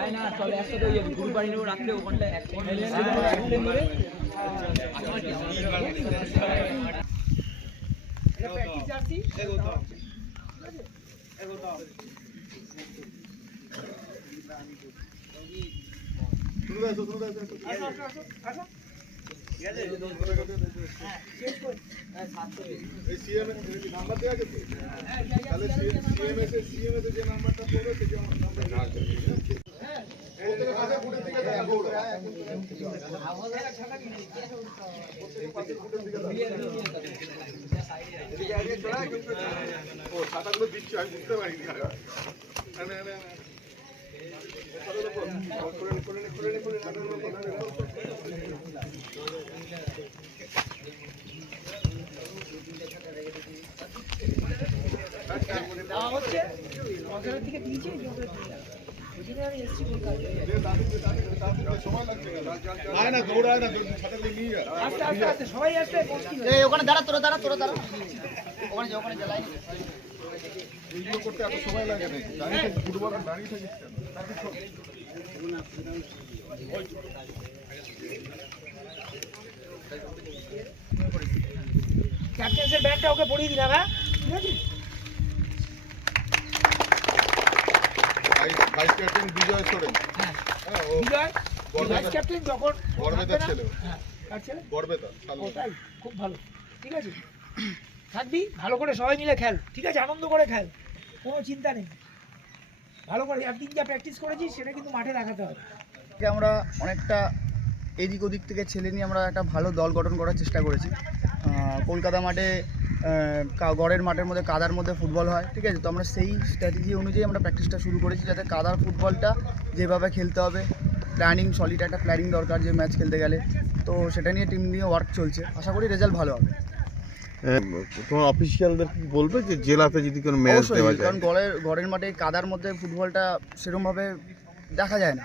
আয় না চলে একসাথে ওই গ্রুপ বাড়ি নেবো রাত্রে ওখানটা এক নাম্বার দেওয়া আছে তাহলে সিএমএস যে নাম্বারটা পড়বে সেই ছাতাগুলো দিচ্ছি আমি বুঝতে পারিনি ওখানে দাঁড়া তোরা দাঁড়া ওখানে জ্বালাই এইগুলো করতে এত সময় লাগে না দাঁড়িয়ে ফুটবল দাঁড়িয়ে থাকিস ক্যাপ্টেন্সের ব্যাগটা ওকে পড়িয়ে দিলাম। হ্যাঁ ভাইস ক্যাপ্টেন বিজয় সোরেন। হ্যাঁ ও বিজয় ভাইস ক্যাপ্টেন যখন বড়বেতার ছেলে। হ্যাঁ কার ছেলে? বড়বেতা। ওটাই খুব ভালো। ঠিক আছে থাকবি ভালো করে সবাই মিলে খেল। ঠিক আছে আনন্দ করে খেল, কোনো চিন্তা নেই। ভালো করে একদিন যা প্র্যাকটিস করেছিস সেটা কিন্তু মাঠে দেখাতে হবে। আমরা অনেকটা এদিক ওদিক থেকে ছেলে নিয়ে আমরা একটা ভালো দল গঠন করার চেষ্টা করেছি। কলকাতা মাঠে গড়ের মাঠের মধ্যে কাদার মধ্যে ফুটবল হয়, ঠিক আছে। তো আমরা সেই স্ট্র্যাটেজি অনুযায়ী আমরা প্র্যাকটিসটা শুরু করেছি, যাতে কাদার ফুটবলটা যেভাবে খেলতে হবে, প্ল্যানিং সলিড একটা প্ল্যানিং দরকার যে ম্যাচ খেলতে গেলে। তো সেটা নিয়ে টিম নিয়ে ওয়ার্ক চলছে, আশা করি রেজাল্ট ভালো হবে। তোমার অফিসিয়ালদের কি বলবে যে জেলাতে যদি কোনো ম্যাচ দেওয়া যায়? কারণ গড়ের মাঠে কাদার মধ্যে ফুটবলটা সেরকমভাবে দেখা যায় না,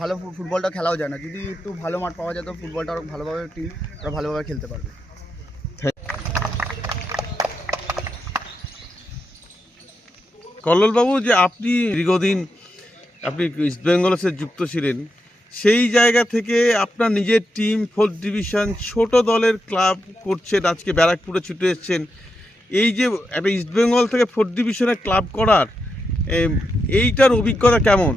ভালো ফুটবলটা খেলাও যায় না। যদি একটু ভালো মাঠ পাওয়া যায় তো ফুটবলটা আরও ভালোভাবে টিম আরও ভালোভাবে খেলতে পারবে। কল্লোলবাবু, যে আপনি দীর্ঘদিন আপনি ইস্টবেঙ্গলের সাথে যুক্ত ছিলেন, সেই জায়গা থেকে আপনার নিজের টিম 4th ডিভিশন ছোট দলের ক্লাব করছেন, আজকে ব্যারাকপুরে ছুটে এসছেন। এই যে একটা ইস্টবেঙ্গল থেকে 4th ডিভিশনে ক্লাব করার এইটার অভিজ্ঞতা কেমন?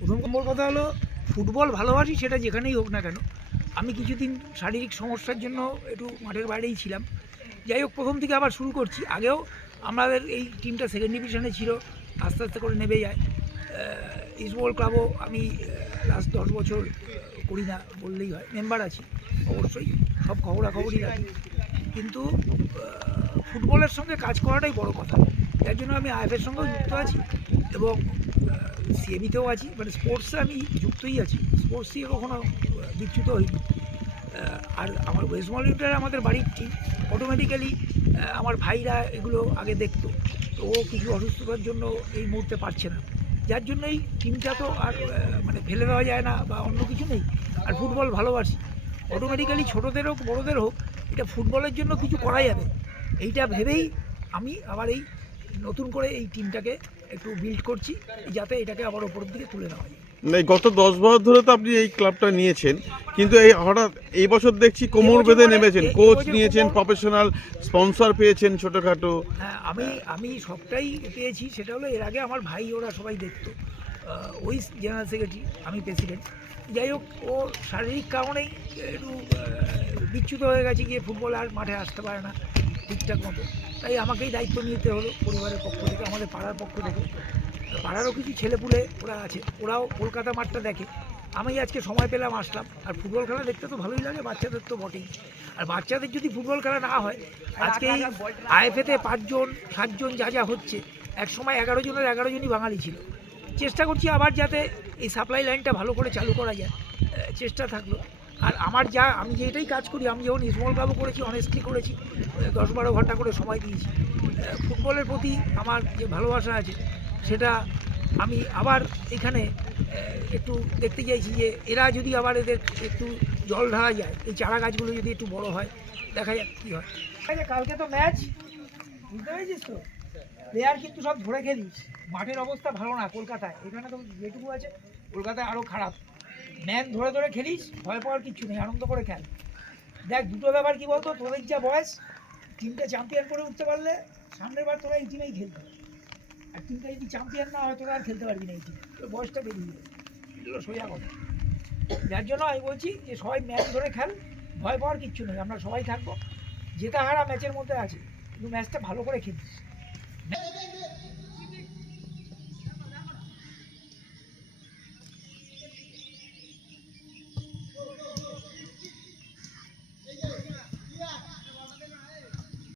প্রথম নম্বর কথা হলো ফুটবল ভালোবাসি, সেটা যেখানেই হোক না কেন। আমি কিছুদিন শারীরিক সমস্যার জন্য একটু মাঠের বাইরেই ছিলাম। যাই হোক প্রথম থেকে আবার শুরু করছি। আগেও আমাদের এই টিমটা 2nd ডিভিশনে ছিল, আস্তে আস্তে করে নেমে যায়। ইস্টবেঙ্গল ক্লাবও আমি লাস্ট 10 বছর করি না বললেই হয়, মেম্বার আছি অবশ্যই, সব খবরাখবরই রাখি। কিন্তু ফুটবলের সঙ্গে কাজ করাটাই বড় কথা। যার জন্য আমি আইএফের সঙ্গেও যুক্ত আছি এবং সিএবিতেও আছি, মানে স্পোর্টসে আমি যুক্তই আছি, স্পোর্টস দিয়ে কখনো বিচ্যুত হইনি। আর আমার ওয়েস্ট বেঙ্গল ইউনিটের আমাদের বাড়ির টিম, অটোমেটিক্যালি আমার ভাইরা এগুলো আগে দেখতো। তো ও কিছু অসুস্থতার জন্য এই মুহূর্তে পারছে না, যার জন্য এই টিমটা তো আর মানে ফেলে দেওয়া যায় না বা অন্য কিছু নেই। আর ফুটবল ভালোবাসি, অটোমেটিক্যালি ছোটোদের হোক বড়োদের হোক, এটা ফুটবলের জন্য কিছু করা যাবে এইটা ভেবেই আমি আবার এই নতুন করে এই টিমটাকে একটু বিল্ড করছি, যাতে এটাকে আবার ওপরের দিকে তুলে নেওয়া যায়। গত 10 বছর ধরে তো আপনি এই ক্লাবটা নিয়েছেন, কিন্তু এই হঠাৎ এই বছর দেখছি কোমর বেঁধে নেমেছেন, কোচ নিয়েছেন, প্রফেশনাল স্পন্সর পেয়েছেন ছোটোখাটো। হ্যাঁ আমি সবটাই পেয়েছি। সেটা হলো এর আগে আমার ভাই ওরা সবাই দেখতো, ওই জেনারেল সেক্রেটারি, আমি প্রেসিডেন্ট। যাই হোক ও শারীরিক কারণেই একটু বিচ্যুত হয়ে গেছে, গিয়ে ফুটবল আর মাঠে আসতে পারে না ঠিকঠাক মতো। তাই আমাকেই দায়িত্ব নিতে হলো পরিবারের পক্ষ থেকে, আমাদের পাড়ার পক্ষ থেকে। পাড়ারও কিছু ছেলেপুলে ওরা আছে, ওরাও কলকাতা মাঠটা দেখে। আমি আজকে সময় পেলাম আসলাম। আর ফুটবল খেলা দেখতে তো ভালোই লাগে, বাচ্চাদের তো বটেই। আর বাচ্চাদের যদি ফুটবল খেলা না হয়, আজকে এই আইএফএতে 5 জন 7 জন যা হচ্ছে, এক সময় 11 জনের 11 জনই বাঙালি ছিল। চেষ্টা করছি আবার যাতে এই সাপ্লাই লাইনটা ভালো করে চালু করা যায়, চেষ্টা থাকলো। আর আমি যেটাই কাজ করি, আমি যখন ইস্টবেঙ্গল ক্লাবও করেছি, অনেস্টলি করেছি, 10-12 ঘন্টা করে সময় দিয়েছি। ফুটবলের প্রতি আমার যে ভালোবাসা আছে সেটা আমি আবার এখানে একটু দেখতে চাইছি যে এরা যদি আবার এদের একটু জল ঢালা যায়, এই চারা গাছগুলো যদি একটু বড় হয়, দেখা যাক কী হয়। কালকে তো ম্যাচ, বুঝতে পেরেছিস তো? প্লেয়ার কিন্তু সব ধরে খেলিস। মাঠের অবস্থা ভালো না কলকাতায়, এখানে তো যেটুকু আছে কলকাতায় আরও খারাপ। ম্যান ধরে ধরে খেলিস, ভয় পাওয়ার কিচ্ছু নেই, আনন্দ করে খেল। দেখ দুটো ব্যাপার কী বলতো, তোদের যা বয়স, টিমকে চ্যাম্পিয়ন করে উঠতে পারলে সামনের বার তোরা এই টিমেই খেলবি। আর টিমটা যদি চ্যাম্পিয়ন না হয় তোরা আর খেলতে পারবি না এই টিমে, তোর বয়সটা বেরিয়ে যাবে, এগুলো সোজা কথা। যার জন্য আমি বলছি যে সবাই ম্যাচ ধরে খেল, ভয় পাওয়ার কিচ্ছু নেই, আমরা সবাই থাকবো। জেতা হারা ম্যাচের মধ্যে আছে, কিন্তু ম্যাচটা ভালো করে খেলিস।